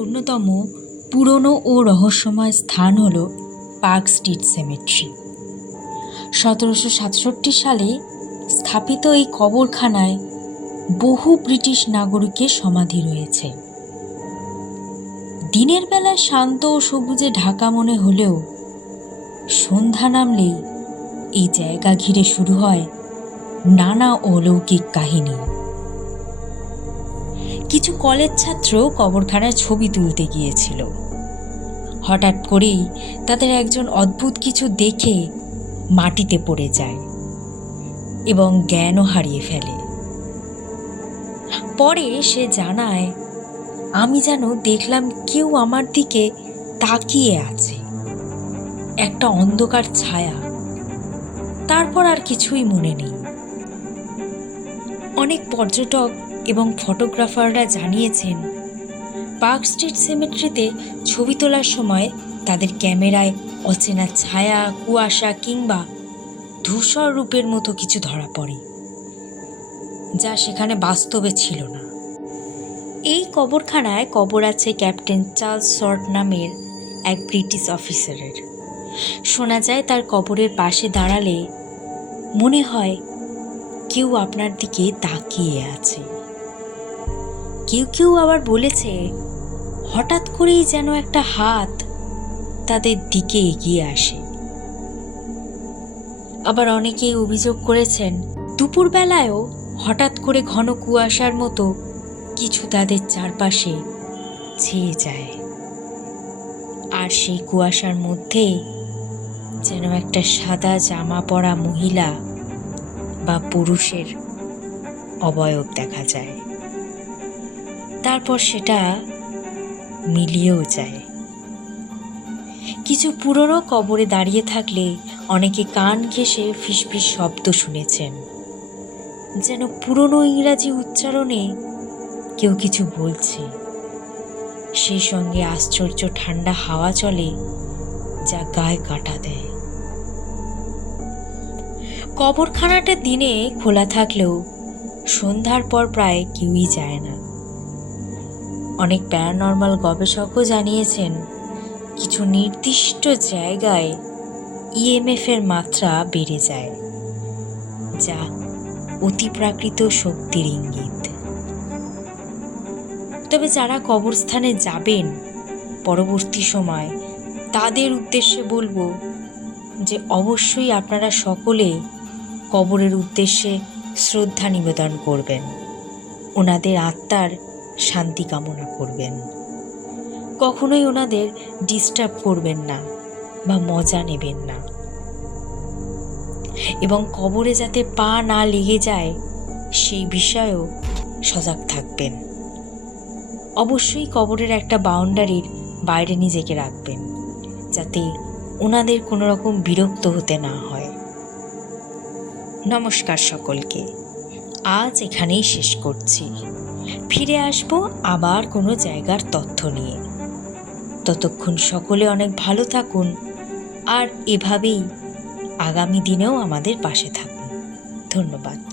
অন্যতম পুরনো ও রহস্যময় স্থান হল পার্ক স্ট্রিট সেমেট্রি। সতেরোশো সাতষট্টি সালে স্থাপিত এই কবরখানায় বহু ব্রিটিশ নাগরিকের সমাধি রয়েছে। দিনের বেলায় শান্ত ও সবুজে ঢাকা মনে হলেও সন্ধ্যা নামলেই এই জায়গা ঘিরে শুরু হয় নানা অলৌকিক কাহিনী। কিছু কলেজ ছাত্র কবরখানায় ছবি তুলতে গিয়েছিল। হঠাৎ করেই তাদের একজন অদ্ভুত কিছু দেখে মাটিতে পড়ে যায় এবং জ্ঞানও হারিয়ে ফেলে। পরে সে জানায়, আমি যেন দেখলাম কেউ আমার দিকে তাকিয়ে আছে। একটা অন্ধকার ছায়া। তারপর আর কিছুই মনে নেই। অনেক পর্যটক এবং ফটোগ্রাফাররা জানিয়েছেন, পার্ক স্ট্রিট সেমেট্রিতে ছবি তোলার সময় তাদের ক্যামেরায় অচেনা ছায়া, কুয়াশা কিংবা ধূসর রূপের মতো কিছু ধরা পড়ে, যা সেখানে বাস্তবে ছিল না। এই কবরখানায় কবর আছে ক্যাপ্টেন চার্লস শর্ট নামের এক ব্রিটিশ অফিসারের। শোনা যায় তার কবরের পাশে দাঁড়ালে মনে হয় কেউ আপনার দিকে তাকিয়ে আছে। কেউ কেউ আবার বলেছে, হঠাৎ করেই যেন একটা হাত তাদের দিকে এগিয়ে আসে। আবার অনেকেই অভিযোগ করেছেন, দুপুরবেলায়ও হঠাৎ করে ঘন কুয়াশার মতো কিছু তাদের চারপাশে ছেয়ে যায়। আর সেই কুয়াশার মধ্যে যেন একটা সাদা জামা পরা মহিলা বা পুরুষের অবয়ব দেখা যায়। তারপর সেটা মিলিয়েও যায়। কিছু পুরনো কবরে দাঁড়িয়ে থাকলে অনেকে কান ঘেঁষে ফিসফিস শব্দ শুনেছেন, যেন পুরনো ইংরাজি উচ্চারণে কেউ কিছু বলছে। সেই সঙ্গে আশ্চর্য ঠান্ডা হাওয়া চলে যা গায়ে কাটা দেয়। কবরখানাটা দিনে খোলা থাকলেও সন্ধ্যার পর প্রায় কেউই যায় না। অনেক প্যারানর্মাল গবেষকও জানিয়েছেন, কিছু নির্দিষ্ট জায়গায় ইএমএফ এর মাত্রা বেড়ে যায়, যা অতিপ্রাকৃত শক্তির ইঙ্গিত। তবে যারা কবরস্থানে যাবেন, পরবর্তী সময় তাদের উদ্দেশ্যে বলব যে অবশ্যই আপনারা সকলে কবরের উদ্দেশ্যে শ্রদ্ধা নিবেদন করবেন। ওনাদের আত্মার শান্তি কামনা করবেন। কখনোই ওনাদের ডিস্টার্ব করবেন না বা মজা নেবেন না। এবং কবরে যাতে পা না লেগে যায়, সেই বিষয়েও সজাগ থাকবেন। অবশ্যই কবরের একটা বাউন্ডারির বাইরে নিজেকে রাখবেন, যাতে ওনাদের কোনো রকম বিরক্ত হতে না হয়। নমস্কার সকলকে। আজ এখানেই শেষ করছি। ফিরে আসব আবার কোনো জায়গার তথ্য নিয়ে। ততক্ষণ সকলে অনেক ভালো থাকুন, আর এভাবেই আগামী দিনেও আমাদের পাশে থাকুন। ধন্যবাদ।